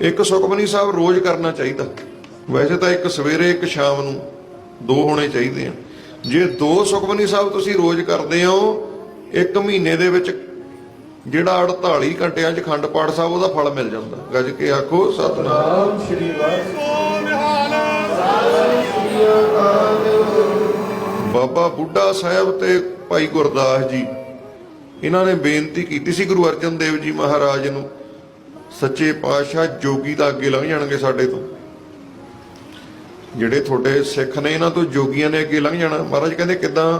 ਇੱਕ ਸੁਖਮਨੀ ਸਾਹਿਬ ਰੋਜ਼ ਕਰਨਾ ਚਾਹੀਦਾ। ਵੈਸੇ ਤਾਂ ਇੱਕ ਸਵੇਰੇ, ਇੱਕ ਸ਼ਾਮ ਨੂੰ ਦੋ ਹੋਣੇ ਚਾਹੀਦੇ ਆ। ਜੇ ਦੋ ਸੁਖਮਨੀ ਸਾਹਿਬ ਤੁਸੀਂ ਰੋਜ਼ ਕਰਦੇ ਹੋ, ਇੱਕ ਮਹੀਨੇ ਦੇ ਵਿੱਚ ਜਿਹੜਾ 48 ਘੰਟਿਆਂ 'ਚ ਖੰਡ ਪਾਠ ਸਾਹਿਬ, ਉਹਦਾ ਫਲ ਮਿਲ ਜਾਂਦਾ। ਗੱਜ ਕੇ ਆਖੋ, ਸਤਨਾਮ ਸ਼੍ਰੀ ਵਾਹਿਗੁਰੂ। ਬਾਬਾ ਬੁੱਢਾ ਸਾਹਿਬ ਤੇ ਭਾਈ ਗੁਰਦਾਸ ਜੀ, ਇਹਨਾਂ ਨੇ ਬੇਨਤੀ ਕੀਤੀ ਸੀ ਗੁਰੂ ਅਰਜਨ ਦੇਵ ਜੀ ਮਹਾਰਾਜ ਨੂੰ ਸੱਚੇ ਪਾਤਸ਼ਾਹ ਜੋਗੀ ਤਾਂ ਅੱਗੇ ਲੰਘ ਜਾਣਗੇ ਸਾਡੇ ਤੋਂ। ਜਿਹੜੇ ਤੁਹਾਡੇ ਸਿੱਖ ਨੇ, ਇਹਨਾਂ ਤੋਂ ਜੋਗੀਆਂ ਨੇ ਅੱਗੇ ਲੰਘ ਜਾਣਾ। ਮਹਾਰਾਜ ਕਹਿੰਦੇ ਕਿਦਾਂ?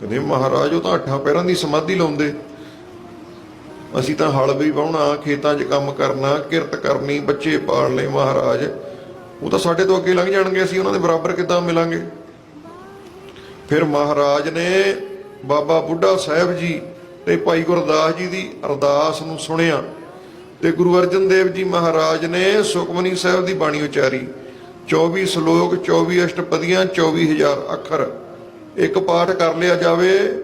ਕਹਿੰਦੇ ਮਹਾਰਾਜ, ਉਹ ਤਾਂ ਅੱਠਾਂ ਪੈਰਾਂ ਦੀ ਸਮਾਧੀ ਲਾਉਂਦੇ। ਅਸੀਂ ਤਾਂ ਹਲ ਵੀ ਵਾਹੁਣਾ, ਖੇਤਾਂ 'ਚ ਕੰਮ ਕਰਨਾ, ਕਿਰਤ ਕਰਨੀ, ਬੱਚੇ ਪਾਲਣੇ ਮਹਾਰਾਜ। ਉਹ ਤਾਂ ਸਾਡੇ ਤੋਂ ਅੱਗੇ ਲੰਘ ਜਾਣਗੇ, ਅਸੀਂ ਉਹਨਾਂ ਦੇ ਬਰਾਬਰ ਕਿਦਾਂ ਮਿਲਾਂਗੇ? ਫਿਰ ਮਹਾਰਾਜ ਨੇ ਬਾਬਾ ਬੁੱਢਾ ਸਾਹਿਬ ਜੀ ਤੇ ਭਾਈ ਗੁਰਦਾਸ ਜੀ ਦੀ ਅਰਦਾਸ ਨੂੰ ਸੁਣਿਆ। ਤੇ ਗੁਰੂ ਅਰਜਨ ਦੇਵ ਜੀ ਮਹਾਰਾਜ ਨੇ ਸੁਖਮਨੀ ਸਾਹਿਬ ਦੀ ਬਾਣੀ ਉਚਾਰੀ। 24 ਸ਼ਲੋਕ 24 ਅਸ਼ਟਪਦੀਆਂ 24000 ਅੱਖਰ। ਇੱਕ ਪਾਠ ਕਰ ਲਿਆ ਜਾਵੇ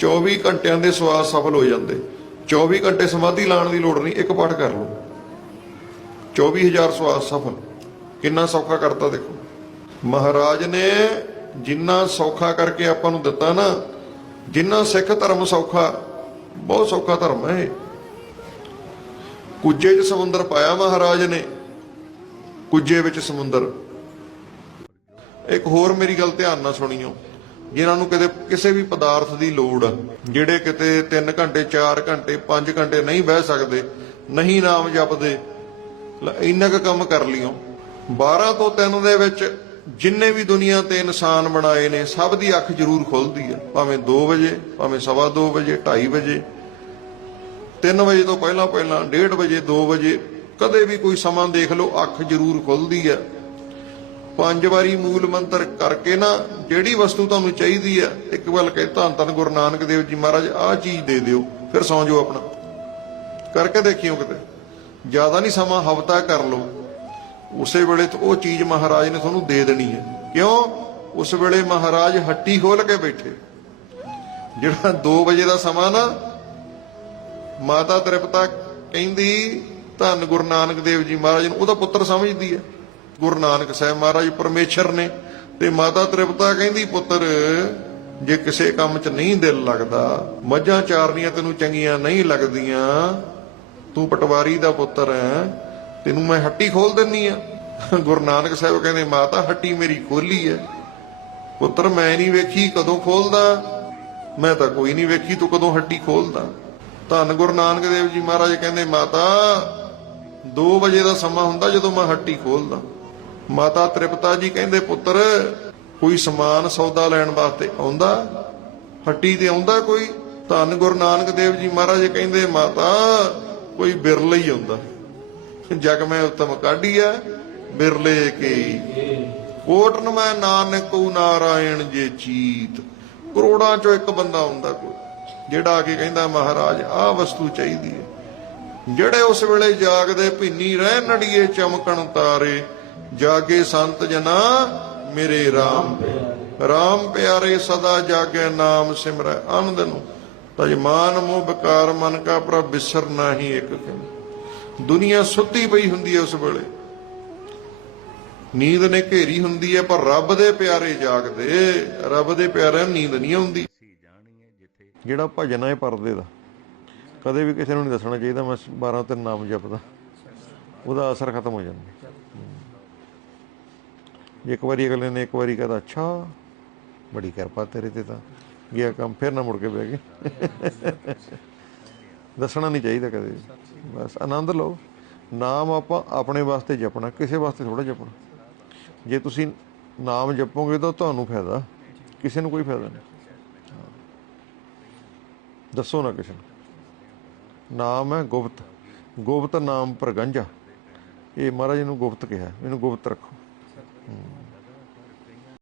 24 ਘੰਟਿਆਂ ਦੇ ਸਵਾਸ ਸਫਲ ਹੋ ਜਾਂਦੇ। 24 ਘੰਟੇ ਸਮਾਧੀ ਲਾਉਣ ਦੀ ਲੋੜ ਨਹੀਂ, ਇੱਕ ਪਾਠ ਕਰ ਲਓ। 24000 ਸਵਾਸ ਸਫਲ। ਕਿੰਨਾ ਸੌਖਾ ਕਰਤਾ ਦੇਖੋ। ਮਹਾਰਾਜ ਨੇ ਜਿੰਨਾ ਸੌਖਾ ਕਰਕੇ ਆਪਾਂ ਨੂੰ ਦਿੱਤਾ ਨਾ, ਜਿੰਨਾ ਸਿੱਖ ਧਰਮ ਸੌਖਾ, ਬਹੁਤ ਸੌਖਾ ਧਰਮ ਹੈ ਇਹ। ਕੁੱਜੇ 'ਚ ਸਮੁੰਦਰ ਪਾਇਆ ਮਹਾਰਾਜ ਨੇ। ਕੁੱਜੇ ਵਿੱਚ ਸਮੁੰਦਰ। ਇੱਕ ਹੋਰ ਮੇਰੀ ਗੱਲ ਧਿਆਨ ਨਾਲ ਸੁਣਿਓ। ਜਿਨ੍ਹਾਂ ਨੂੰ ਕਿਤੇ ਕਿਸੇ ਵੀ ਪਦਾਰਥ ਦੀ ਲੋੜ ਜਿਹੜੇ ਕਿਤੇ 3 ਘੰਟੇ 4 ਘੰਟੇ 5 ਘੰਟੇ ਨਹੀਂ ਬਹਿ ਸਕਦੇ, ਨਹੀਂ ਨਾਮ ਜਪਦੇ ਇੰਨਾ ਕੁ ਕੰਮ ਕਰ ਲਿਓ। 12 ਤੋਂ 3 ਦੇ ਵਿੱਚ ਜਿੰਨੇ ਵੀ ਦੁਨੀਆ ਤੇ ਇਨਸਾਨ ਬਣਾਏ ਨੇ, ਸਭ ਦੀ ਅੱਖ ਜ਼ਰੂਰ ਖੁੱਲਦੀ ਹੈ ਭਾਵੇਂ 2 ਵਜੇ, ਭਾਵੇਂ ਸਵਾ 2 ਵਜੇ 2:30 ਵਜੇ। 3 ਵਜੇ ਤੋਂ ਪਹਿਲਾਂ ਪਹਿਲਾਂ 1:30 ਵਜੇ 2 ਵਜੇ, ਕਦੇ ਵੀ ਕੋਈ ਸਮਾਂ ਦੇਖ ਲਓ, ਅੱਖ ਜ਼ਰੂਰ ਖੁੱਲਦੀ ਹੈ। ਪੰਜ ਵਾਰੀ ਮੂਲ ਮੰਤਰ ਕਰਕੇ ਨਾ, ਜਿਹੜੀ ਵਸਤੂ ਤੁਹਾਨੂੰ ਚਾਹੀਦੀ ਹੈ, ਇੱਕ ਵਾਰ ਕਹੇ ਧੰਨ ਧੰਨ ਗੁਰੂ ਨਾਨਕ ਦੇਵ ਜੀ ਮਹਾਰਾਜ, ਆਹ ਚੀਜ਼ ਦੇ ਦਿਓ, ਫਿਰ ਸੌਂ ਜਾਓ ਆਪਣਾ। ਕਰਕੇ ਦੇਖਿਓ ਕਿਤੇ। ਜ਼ਿਆਦਾ ਨਹੀਂ ਸਮਾਂ, ਹਫਤਾ ਕਰ ਲਓ। ਉਸੇ ਵੇਲੇ ਤੋਂ ਉਹ ਚੀਜ਼ ਮਹਾਰਾਜ ਨੇ ਤੁਹਾਨੂੰ ਦੇ ਦੇਣੀ ਹੈ। ਕਿਉਂ? ਉਸ ਵੇਲੇ ਮਹਾਰਾਜ ਹੱਟੀ ਖੋਲ ਕੇ ਬੈਠੇ। ਜਿਹੜਾ 2 ਵਜੇ ਦਾ ਸਮਾਂ ਨਾ ਮਾਤਾ ਤ੍ਰਿਪਤਾ ਕਹਿੰਦੀ, ਧੰਨ ਗੁਰੂ ਨਾਨਕ ਦੇਵ ਜੀ ਮਹਾਰਾਜ ਨੂੰ, ਉਹਦਾ ਪੁੱਤਰ ਸਮਝਦੀ ਹੈ। ਗੁਰੂ ਨਾਨਕ ਸਾਹਿਬ ਮਹਾਰਾਜ ਪਰਮੇਸ਼ਰ ਨੇ ਤੇ ਮਾਤਾ ਤ੍ਰਿਪਤਾ ਕਹਿੰਦੀ, ਪੁੱਤਰ, ਜੇ ਕਿਸੇ ਕੰਮ 'ਚ ਨਹੀਂ ਦਿਲ ਲੱਗਦਾ, ਮੱਝਾਂ ਚਾਰਨੀਆਂ ਤੈਨੂੰ ਚੰਗੀਆਂ ਨਹੀਂ ਲੱਗਦੀਆਂ, ਤੂੰ ਪਟਵਾਰੀ ਦਾ ਪੁੱਤਰ ਹੈ ਤੈਨੂੰ ਮੈਂ ਹੱਟੀ ਖੋਲ ਦਿੰਨੀ ਆ। ਗੁਰੂ ਨਾਨਕ ਸਾਹਿਬ ਕਹਿੰਦੇ, ਮਾਤਾ, ਹੱਟੀ ਮੇਰੀ ਖੋਲੀ ਹੈ ਪੁੱਤਰ, ਮੈਂ ਨਹੀਂ ਵੇਖੀ ਕਦੋਂ ਖੋਲਦਾ ਮੈਂ ਤਾਂ ਕੋਈ ਨਹੀਂ ਵੇਖੀ ਤੂੰ ਕਦੋਂ ਹੱਟੀ ਖੋਲਦਾ ਧੰਨ ਗੁਰੂ ਨਾਨਕ ਦੇਵ ਜੀ ਮਹਾਰਾਜ ਕਹਿੰਦੇ, ਮਾਤਾ 2 ਵਜੇ ਦਾ ਸਮਾਂ ਹੁੰਦਾ ਜਦੋਂ ਮੈਂ ਹੱਟੀ ਖੋਲਦਾ। ਮਾਤਾ ਤ੍ਰਿਪਤਾ ਜੀ ਕਹਿੰਦੇ, ਪੁੱਤਰ, ਕੋਈ ਸਮਾਨ ਸੌਦਾ ਲੈਣ ਵਾਸਤੇ ਆਉਂਦਾ? ਹੱਟੀ ਤੇ ਆਉਂਦਾ ਕੋਈ? ਧੰਨ ਗੁਰੂ ਨਾਨਕ ਦੇਵ ਜੀ ਮਹਾਰਾਜ ਕਹਿੰਦੇ, ਮਾਤਾ, ਕੋਈ ਬਿਰਲਾ ਹੀ ਆਉਂਦਾ। ਜਗ ਮੈਂ ਉਤਮ ਕਾਢੀਆ ਬਿਰਲੇ ਕੀ। ਕੋਟਨ ਮੈਂ ਨਾਨਕੂ ਨਾਰਾਇਣ ਜੇ ਚੀਤ। ਕਰੋੜਾਂ ਚੋਂ ਇੱਕ ਬੰਦਾ ਹੁੰਦਾ ਕੋਈ। ਜਿਹੜਾ ਆ ਕੇ ਕਹਿੰਦਾ, ਮਹਾਰਾਜ, ਆਹ ਵਸਤੂ ਚਾਹੀਦੀ ਹੈ। ਜਿਹੜੇ ਉਸ ਵੇਲੇ ਜਾਗਦੇ ਭਿੰਨੀ ਰਹਿ ਨੜੀਏ ਚਮਕਣ ਤਾਰੇ, ਜਾਗੇ ਸੰਤ ਜਨਾ ਮੇਰੇ RAM RAM ਪਿਆਰੇ, ਸਦਾ ਜਾਗੇ ਨਾਮ ਸਿਮਰੈ। ਆਨੰਦ ਨੂੰ ਤਜਮਾਨ ਮੋਹ ਬਕਾਰ ਮਨ ਕਾ ਪ੍ਰਭ ਬਿਸਰ ਨਾਹੀ ਇੱਕ ਕਿਮ ਦੁਨੀਆ ਸੁੱਤੀ ਪਈ ਹੁੰਦੀ ਹੈ ਉਸ ਵੇਲੇ। ਨੀਂਦ ਨੇ ਘੇਰੀ ਹੁੰਦੀ ਹੈ, ਪਰ ਰੱਬ ਦੇ ਪਿਆਰੇ ਜਾਗਦੇ। ਰੱਬ ਦੇ ਪਿਆਰਿਆਂ ਨੀਂਦ ਨਹੀਂ ਆਉਂਦੀ। ਜਿਹੜਾ ਭਜਨ ਹੈ ਪਰਦੇ ਦਾ। ਕਦੇ ਵੀ ਕਿਸੇ ਨੂੰ ਨਹੀਂ ਦੱਸਣਾ ਚਾਹੀਦਾ, ਮੈਂ 12 ਤੇ ਨਾਮ ਜਪਦਾ। ਉਹਦਾ ਅਸਰ ਖਤਮ ਹੋ ਜਾਂਦਾ। ਜੇ ਇੱਕ ਵਾਰੀ ਅਗਲੇ ਨੇ ਇੱਕ ਵਾਰੀ ਕਹਦਾ ਅੱਛਾ, ਬੜੀ ਕਿਰਪਾ ਤੇਰੇ ਤੇ ਤਾਂ। ਗਿਆ ਕੰਮ, ਫਿਰ ਨਾ ਮੁੜ ਕੇ ਬਹਿ ਗਏ। ਦੱਸਣਾ ਨਹੀਂ ਚਾਹੀਦਾ ਕਦੇ ਬਸ ਆਨੰਦ ਲਓ। ਨਾਮ ਆਪਾਂ ਆਪਣੇ ਵਾਸਤੇ ਜਪਣਾ, ਕਿਸੇ ਵਾਸਤੇ ਥੋੜਾ ਜਪਣਾ। ਜੇ ਤੁਸੀਂ ਨਾਮ ਜਪੋਗੇ ਤਾਂ ਤੁਹਾਨੂੰ ਫਾਇਦਾ। ਕਿਸੇ ਨੂੰ ਕੋਈ ਫਾਇਦਾ ਨਹੀਂ। ਦੱਸੋ ਨਾ ਕਿਸੇ ਨੂੰ ਨਾਮ ਹੈ ਗੁਪਤ। ਗੁਪਤ ਨਾਮ ਪ੍ਰਗੰਜਾ। ਇਹ ਮਹਾਰਾਜ ਨੂੰ ਗੁਪਤ ਕਿਹਾ। ਇਹਨੂੰ ਗੁਪਤ ਰੱਖੋ।